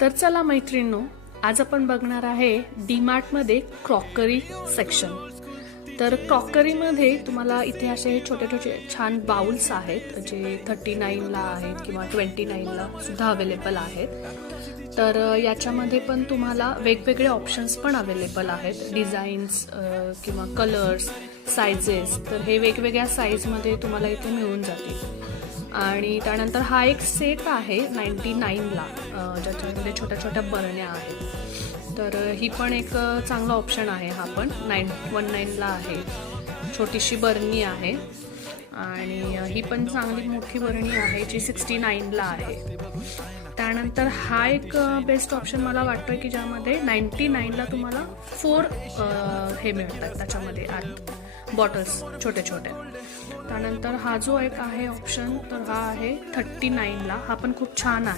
तर चला मैत्रिणींनो, आज आपण बघणार आहे डीमार्टमध्ये क्रॉकरी सेक्शन. तर क्रॉकरीमध्ये तुम्हाला इथे असे छोटे छोटे छान बाउल्स आहेत जे 39ला आहेत किंवा 29ला सुद्धा अवेलेबल आहेत. तर याच्यामध्ये पण तुम्हाला वेगवेगळे ऑप्शन्स पण अवेलेबल आहेत, डिझाईन्स किंवा कलर्स, सायझेस. तर हे वेगवेगळ्या साईजमध्ये तुम्हाला इथे मिळून जातील. आणि त्यानंतर हा एक सेट आहे 99ला, ज्याच्यामध्ये छोट्या छोट्या बरण्या आहेत. तर ही पण एक चांगला ऑप्शन आहे. हा पण 919ला आहे. छोटीशी बरणी आहे आणि ही पण चांगली मोठी बरणी आहे जी 69ला आहे. त्यानंतर हा एक बेस्ट ऑप्शन मला वाटतोय की ज्यामध्ये 99ला तुम्हाला 4 हे मिळतात, त्याच्यामध्ये आत बॉटल्स छोटे छोटे. त्यानंतर हा जो एक आहे ऑप्शन, तर हा आहे 39ला. हा पण खूप छान आहे.